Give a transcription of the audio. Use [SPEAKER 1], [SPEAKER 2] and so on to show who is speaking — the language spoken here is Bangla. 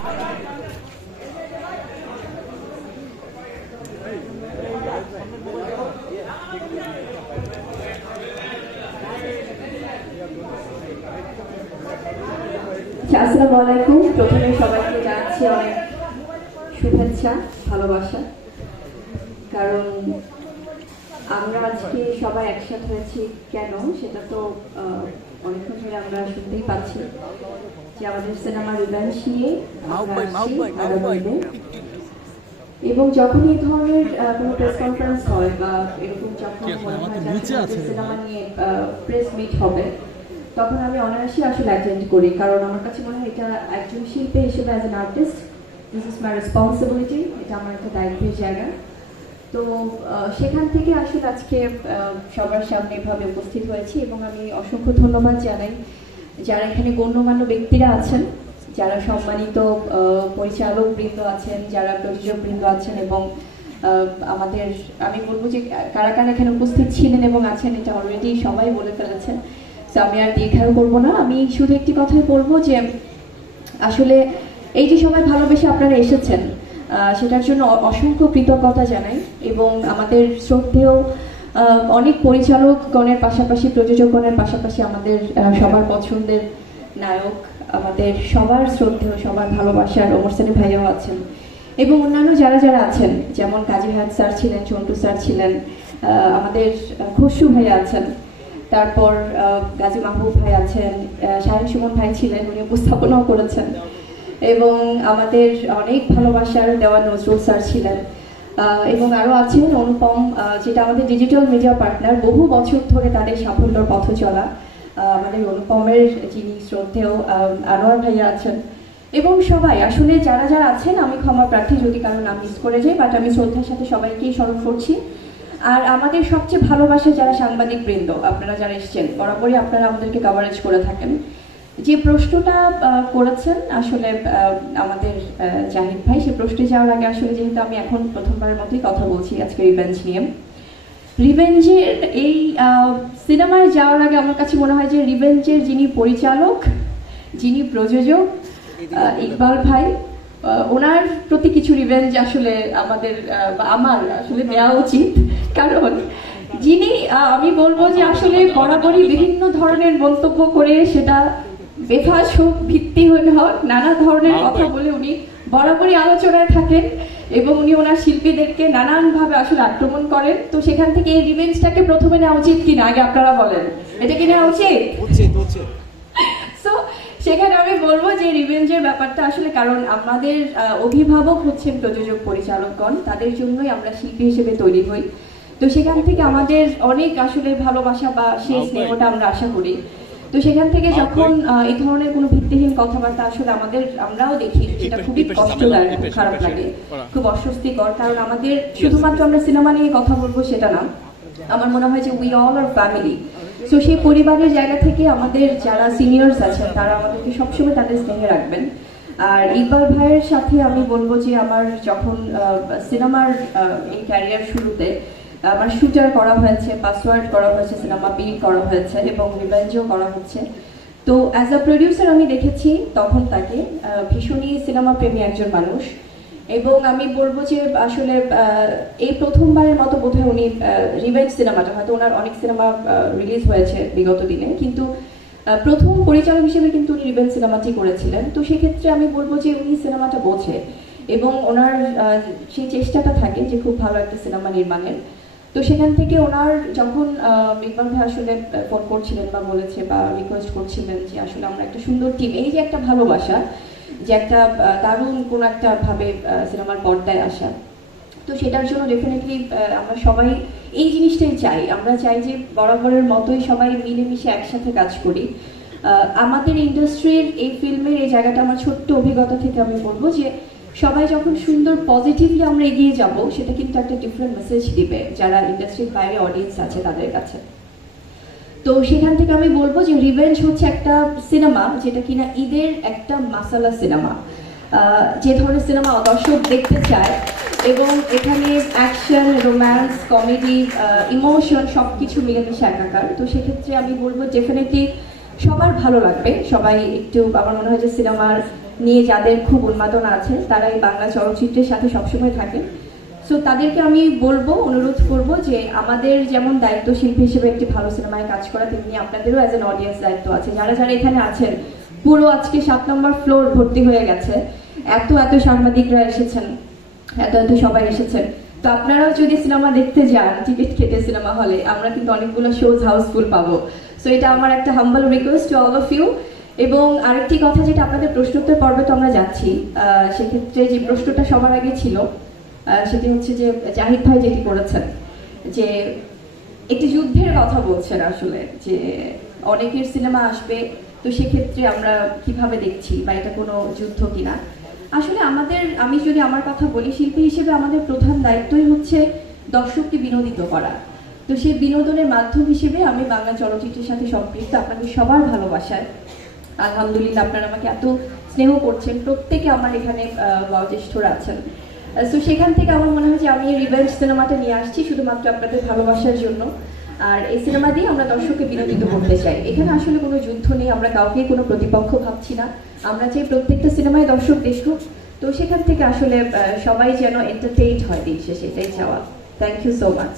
[SPEAKER 1] আচ্ছা, আসসালামু আলাইকুম। প্রথমে সবাইকে জানাচ্ছি অনেক শুভেচ্ছা ভালোবাসা। কারণ আমরা আজকে সবাই একসাথে হয়েছি কেন? সেটা তো অনেকক্ষণ ধরে আমরা শুনতেই পাচ্ছি যে আমাদের সিনেমা রিভেঞ্জ নিয়ে। এবং যখন এই ধরনের কোনো প্রেস কনফারেন্স হয় বা এরকম যখন সিনেমা নিয়ে প্রেস মিট হবে তখন আমি অনায়াসে আসলে অ্যাটেন্ড করি। কারণ আমার কাছে মনে হয় এটা একজন শিল্পী হিসেবে as an artist this is my responsibility এটা আমার একটা দায়িত্বের জায়গা। তো সেখান থেকে আসলে আজকে সবার সামনে এভাবে উপস্থিত হয়েছি এবং আমি অসংখ্য ধন্যবাদ জানাই। যারা এখানে গণ্যমান্য ব্যক্তিরা আছেন, যারা সম্মানিত পরিচালক বৃন্দ আছেন, যারা প্রযোজক বৃন্দ আছেন এবং আমাদের, আমি বলব যে, কারা কারা এখানে উপস্থিত ছিলেন এবং আছেন, এটা অলরেডি সবাই বলে ফেলেছেন। তো আমি আর দীর্ঘায়ু করব না। আমি শুধু একটি কথাই বলব যে, আসলে এই যে সবাই ভালোবেসে আপনারা এসেছেন সেটার জন্য অসংখ্য কৃতজ্ঞতা জানাই এবং আমাদের শ্রদ্ধেয় অনেক পরিচালকগণের পাশাপাশি প্রযোজকগণের পাশাপাশি আমাদের সবার পছন্দের নায়ক আমাদের সবার শ্রদ্ধেয় সবার ভালোবাসার ওমর সানি ভাইয়াও আছেন এবং অন্যান্য যারা যারা আছেন যেমন কাজী হায়াত স্যার ছিলেন চন্টু স্যার ছিলেন আমাদের আহ, খসরু ভাইয়া আছেন তারপর গাজী মাহবুব ভাই আছেন শাহিন সুমন ভাই ছিলেন উনি উপস্থাপনাও করেছেন। এবং আমাদের অনেক ভালোবাসার দেওয়া নজরুল স্যার ছিলেন। এবং আরও আছেন অনুপম যেটা আমাদের ডিজিটাল মিডিয়া পার্টনার বহু বছর ধরে তাদের সাফল্যর পথ চলা। আমাদের অনুপমের যিনি শ্রদ্ধেয় আহ, আনোয়ার ভাইয়া আছেন। এবং সবাই আসলে যারা যারা আছেন আমি ক্ষমা প্রার্থী যদি কারও নাম মিস করে যাই বাট আমি শ্রদ্ধার সাথে সবাইকেই স্মরণ করছি। আর আমাদের সবচেয়ে ভালোবাসা যারা সাংবাদিক বৃন্দ আপনারা যারা এসছেন বরাবরই আপনারা আমাদেরকে কাভারেজ করে থাকেন। যে প্রশ্নটা করেছেন আসলে আমাদের জাহিদ ভাই, সে প্রশ্নে যাওয়ার আগে আসলে যেহেতু আমি এখন প্রথমবারের মতোই কথা বলছি আজকে রিভেঞ্জ নিয়ে। রিভেঞ্জের এই সিনেমায় যাওয়ার আগে আমার কাছে মনে হয় যে রিভেঞ্জের যিনি পরিচালক, যিনি প্রযোজক ইকবাল ভাই ওনার প্রতি কিছু রিভেঞ্জ আসলে আমাদের আমার আসলে দেওয়া উচিত। কারণ যিনি আমি বলব যে আসলে বরাবরই বিভিন্ন ধরনের মন্তব্য করে সেটা বেফাস হোক ভিত্তি হয়ে হোক নানা ধরনের কথা বলে উনি বরাবরই আলোচনায় থাকেন এবং উনি ওনার শিল্পীদেরকে নানানভাবে আসলে আক্রমণ করেন। তো সেখান থেকে এই রিভেঞ্জটাকে প্রথমে নেওয়া উচিত কিনা আগে আপনারা বলেন। এটা কি নেওয়া উচিত? সো সেখানে আমি বলব যে রিভেঞ্জের ব্যাপারটা আসলে কারণ আমাদের অভিভাবক হচ্ছেন প্রযোজক পরিচালকগণ। তাদের জন্যই আমরা শিল্পী হিসেবে তৈরি হই। তো সেখান থেকে আমাদের অনেক আসলে ভালোবাসা বা সেই স্নেহটা আমরা আশা করি। তো সেখান থেকে যখন এই ধরনের কোনো ভিত্তিহীন কথাবার্তা আসলে আমাদের আমরাও দেখি সেটা খুবই কষ্টদায়ক খারাপ লাগে খুব অস্বস্তিকর কারণ আমাদের শুধুমাত্র আমরা সিনেমা নিয়ে কথা বলব সেটা না। আমার মনে হয় যে we all are family so সেই পরিবারের জায়গা থেকে আমাদের যারা সিনিয়র্স আছেন তারা আমাদেরকে সবসময় তাদের স্নেহে রাখবেন। আর ইকবাল ভাইয়ের সাথে আমি বলব যে আমার যখন সিনেমার এই ক্যারিয়ার শুরুতে আমার শুটার করা হয়েছে পাসওয়ার্ড করা হয়েছে সিনেমা বিল করা হয়েছে এবং রিভেঞ্জও করা হচ্ছে। তো অ্যাজ আ প্রডিউসার আমি দেখেছি তখন তাকে ভীষণই সিনেমা প্রেমী একজন মানুষ। এবং আমি বলব যে আসলে এই প্রথমবারের মতো বোধহয় উনি রিভেঞ্জ সিনেমাটা হয়তো ওনার অনেক সিনেমা রিলিজ হয়েছে বিগত দিনে। কিন্তু প্রথম পরিচালক হিসেবে কিন্তু উনি রিভেঞ্জ সিনেমাটি করেছিলেন। তো সেক্ষেত্রে আমি বলব যে উনি সিনেমাটা বোঝে এবং ওনার সেই চেষ্টাটা থাকে যে খুব ভালো একটা সিনেমা নির্মাণের। তো সেখান থেকে ওনার যখন ইকবাল ভাই আসলে ফোন করছিলেন বা বলেছে বা রিকোয়েস্ট করছিলেন যে আসলে আমরা একটা সুন্দর টিম এই যে একটা ভালোবাসা, যে একটা দারুণ কোনো একটা ভাবে সিনেমার পর্দায় আসা, তো সেটার জন্য ডেফিনেটলি আমরা সবাই এই জিনিসটাই চাই। আমরা চাই যে বরাবরের মতোই সবাই মিলেমিশে একসাথে কাজ করি। আমাদের ইন্ডাস্ট্রির এই ফিল্মের এই জায়গাটা আমার ছোট্ট অভিজ্ঞতা থেকে আমি বলব যে সবাই যখন সুন্দর পজিটিভলি আমরা এগিয়ে যাব, সেটা কিন্তু একটা ডিফারেন্ট মেসেজ দিবে যারা ইন্ডাস্ট্রির বাইরে অডিয়েন্স আছে তাদের কাছে। তো সেখান থেকে আমি বলব যে রিভেঞ্জ হচ্ছে একটা সিনেমা যেটা কিনা ঈদের একটা মাসালা সিনেমা যে ধরনের সিনেমা দর্শক দেখতে চায় এবং এখানে অ্যাকশন রোম্যান্স কমেডি ইমোশন সব কিছু মিলেমিশে একাকার। তো সেক্ষেত্রে আমি বলব ডেফিনেটলি সবার ভালো লাগবে। সবাই একটু, আমার মনে হয় যে সিনেমার নিয়ে যাদের খুব উন্মাদনা আছে, তারা এই বাংলা চলচ্চিত্রের সাথে সবসময় থাকেন সো তাদেরকে আমি বলব, অনুরোধ করব যে আমাদের যেমন দায়িত্ব শিল্পী হিসেবে একটি ভালো সিনেমায় কাজ করা, তেমনি আপনাদেরও অ্যাজ এন অডিয়েন্স দায়িত্ব আছে। যারা যারা এখানে আছেন, পুরো আজকে সাত নম্বর ফ্লোর ভর্তি হয়ে গেছে। এত এত সাংবাদিকরা এসেছেন, এত এত সবাই এসেছেন। তো আপনারাও যদি সিনেমা দেখতে যান, টিকিট কেটে সিনেমা হলে, আমরা কিন্তু অনেকগুলো শোজ হাউসফুল পাবো। সো এটা আমার একটা humble request to all of you এবং আরেকটি কথা যেটা আপনাদের প্রশ্নোত্তর পর্বে তো আমরা যাচ্ছি সেক্ষেত্রে যে প্রশ্নটা সবার আগে ছিল সেটি হচ্ছে যে জাহিদ ভাই যেটি করেছেন, যে একটি যুদ্ধের কথা বলছেন আসলে, যে অনেকের সিনেমা আসবে, তো সেক্ষেত্রে আমরা কীভাবে দেখছি বা এটা কোনো যুদ্ধ কিনা? আসলে আমাদের, আমি যদি আমার কথা বলি, শিল্পী হিসেবে আমাদের প্রধান দায়িত্বই হচ্ছে দর্শককে বিনোদিত করা। তো সেই বিনোদনের মাধ্যম হিসেবে আমি বাংলা চলচ্চিত্রের সাথে সম্পৃক্ত, আপনাদের সবার ভালোবাসায় আলহামদুলিল্লাহ, আপনারা আমাকে এত স্নেহ করছেন। প্রত্যেকে আমার এখানে বয়োজ্যেষ্ঠরা আছেন। তো সেখান থেকে আমার মনে হয় যে আমি রিভেঞ্জ সিনেমাটা নিয়ে আসছি শুধুমাত্র আপনাদের ভালোবাসার জন্য। আর এই সিনেমা দিয়ে আমরা দর্শককে বিনোদিত করতে চাই। এখানে আসলে কোনো যুদ্ধ নেই, আমরা কাউকে কোনো প্রতিপক্ষ ভাবছি না। আমরা চাই প্রত্যেকটা সিনেমায় দর্শক দেখুক তো সেখান থেকে আসলে সবাই যেন এন্টারটেইন হয় দিন শেষে, এটাই চাওয়া। Thank you so much